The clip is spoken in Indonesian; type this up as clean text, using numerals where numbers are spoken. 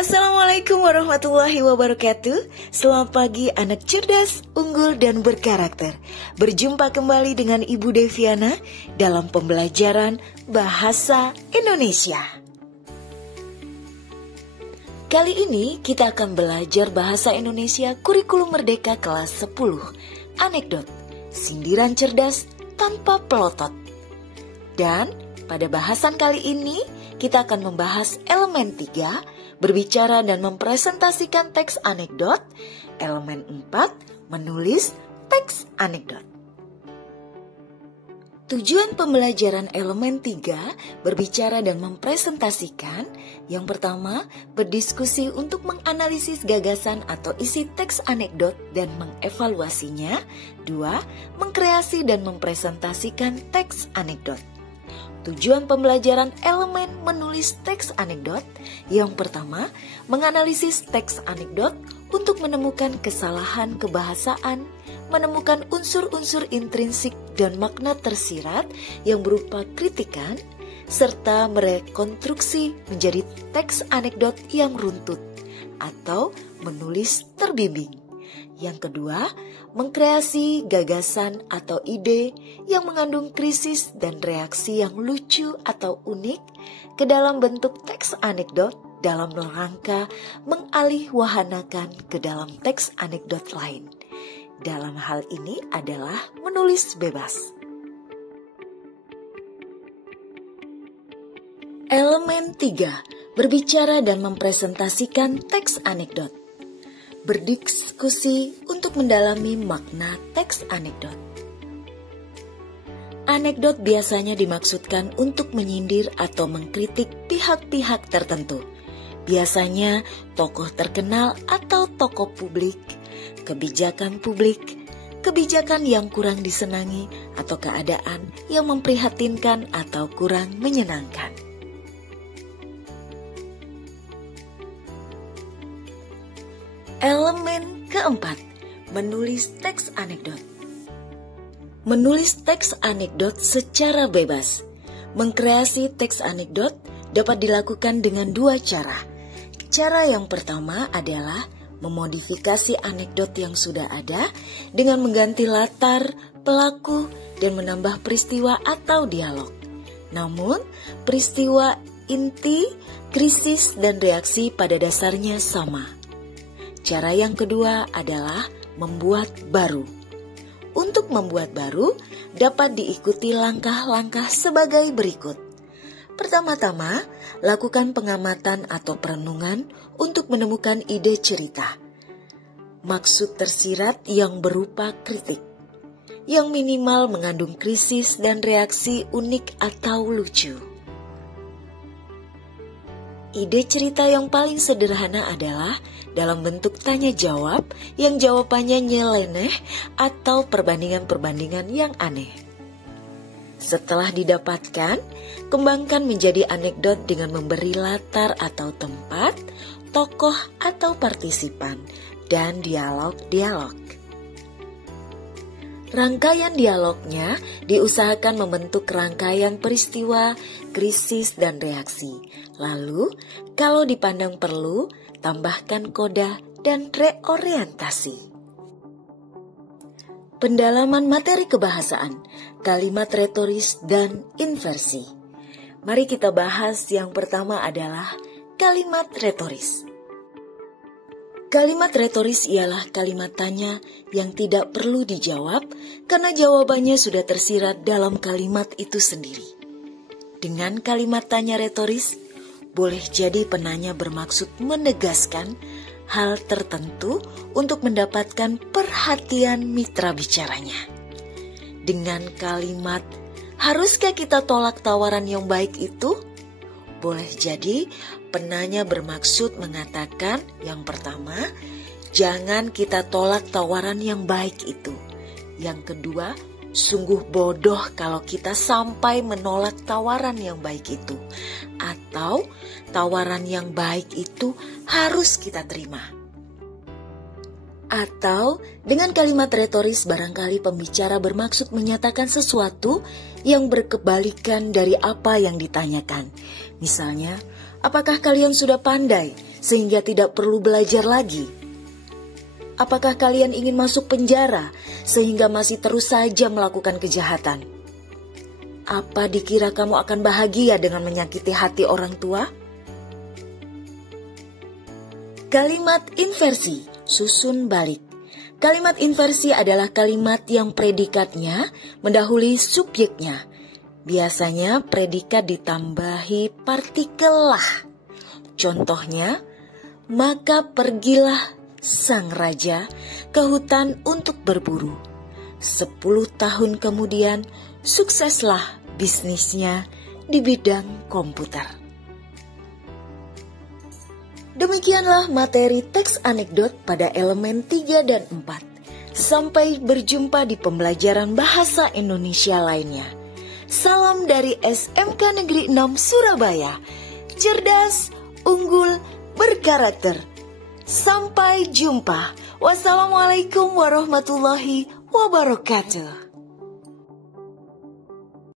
Assalamualaikum warahmatullahi wabarakatuh. Selamat pagi anak cerdas, unggul dan berkarakter. Berjumpa kembali dengan Ibu Deviana dalam pembelajaran Bahasa Indonesia. Kali ini kita akan belajar Bahasa Indonesia Kurikulum Merdeka kelas 10. Anekdot, sindiran cerdas tanpa pelotot. Dan pada bahasan kali ini kita akan membahas elemen 3, berbicara dan mempresentasikan teks anekdot. Elemen 4, menulis teks anekdot. Tujuan pembelajaran elemen 3, berbicara dan mempresentasikan. Yang pertama, berdiskusi untuk menganalisis gagasan atau isi teks anekdot dan mengevaluasinya. 2, mengkreasi dan mempresentasikan teks anekdot. Tujuan pembelajaran elemen menulis teks anekdot. Yang pertama, menganalisis teks anekdot untuk menemukan kesalahan kebahasaan, menemukan unsur-unsur intrinsik dan makna tersirat yang berupa kritikan, serta merekonstruksi menjadi teks anekdot yang runtut atau menulis terbimbing. Yang kedua, mengkreasi gagasan atau ide yang mengandung krisis dan reaksi yang lucu atau unik ke dalam bentuk teks anekdot dalam rangka mengalihwahanakan ke dalam teks anekdot lain. Dalam hal ini adalah menulis bebas. Elemen 3, berbicara dan mempresentasikan teks anekdot. Berdiskusi untuk mendalami makna teks anekdot. Anekdot biasanya dimaksudkan untuk menyindir atau mengkritik pihak-pihak tertentu. Biasanya tokoh terkenal atau tokoh publik, kebijakan yang kurang disenangi, atau keadaan yang memprihatinkan atau kurang menyenangkan. Elemen keempat, menulis teks anekdot. Menulis teks anekdot secara bebas. Mengkreasi teks anekdot dapat dilakukan dengan dua cara. Cara yang pertama adalah memodifikasi anekdot yang sudah ada dengan mengganti latar, pelaku, dan menambah peristiwa atau dialog. Namun, peristiwa inti, krisis, dan reaksi pada dasarnya sama. Cara yang kedua adalah membuat baru. Untuk membuat baru dapat diikuti langkah-langkah sebagai berikut. Pertama-tama, lakukan pengamatan atau perenungan untuk menemukan ide cerita. Maksud tersirat yang berupa kritik, yang minimal mengandung krisis dan reaksi unik atau lucu. Ide cerita yang paling sederhana adalah dalam bentuk tanya jawab yang jawabannya nyeleneh atau perbandingan-perbandingan yang aneh. Setelah didapatkan, kembangkan menjadi anekdot dengan memberi latar atau tempat, tokoh atau partisipan, dan dialog-dialog. Rangkaian dialognya diusahakan membentuk rangkaian peristiwa, krisis, dan reaksi. Lalu, kalau dipandang perlu, tambahkan koda dan reorientasi. Pendalaman materi kebahasaan, kalimat retoris, dan inversi. Mari kita bahas yang pertama adalah kalimat retoris. Kalimat retoris ialah kalimat tanya yang tidak perlu dijawab karena jawabannya sudah tersirat dalam kalimat itu sendiri. Dengan kalimat tanya retoris, boleh jadi penanya bermaksud menegaskan hal tertentu untuk mendapatkan perhatian mitra bicaranya. Dengan kalimat, haruskah kita tolak tawaran yang baik itu? Boleh jadi penanya bermaksud mengatakan yang pertama, jangan kita tolak tawaran yang baik itu. Yang kedua, sungguh bodoh kalau kita sampai menolak tawaran yang baik itu. Atau tawaran yang baik itu harus kita terima. Atau dengan kalimat retoris barangkali pembicara bermaksud menyatakan sesuatu yang berkebalikan dari apa yang ditanyakan. Misalnya, apakah kalian sudah pandai sehingga tidak perlu belajar lagi? Apakah kalian ingin masuk penjara sehingga masih terus saja melakukan kejahatan? Apa dikira kamu akan bahagia dengan menyakiti hati orang tua? Kalimat inversi, susun balik. Kalimat inversi adalah kalimat yang predikatnya mendahului subjeknya. Biasanya predikat ditambahi partikel lah. Contohnya, maka pergilah sang raja ke hutan untuk berburu. 10 tahun kemudian, sukseslah bisnisnya di bidang komputer. Demikianlah materi teks anekdot pada elemen 3 dan 4. Sampai berjumpa di pembelajaran bahasa Indonesia lainnya. Salam dari SMK Negeri 6 Surabaya. Cerdas, unggul, berkarakter. Sampai jumpa. Wassalamualaikum warahmatullahi wabarakatuh.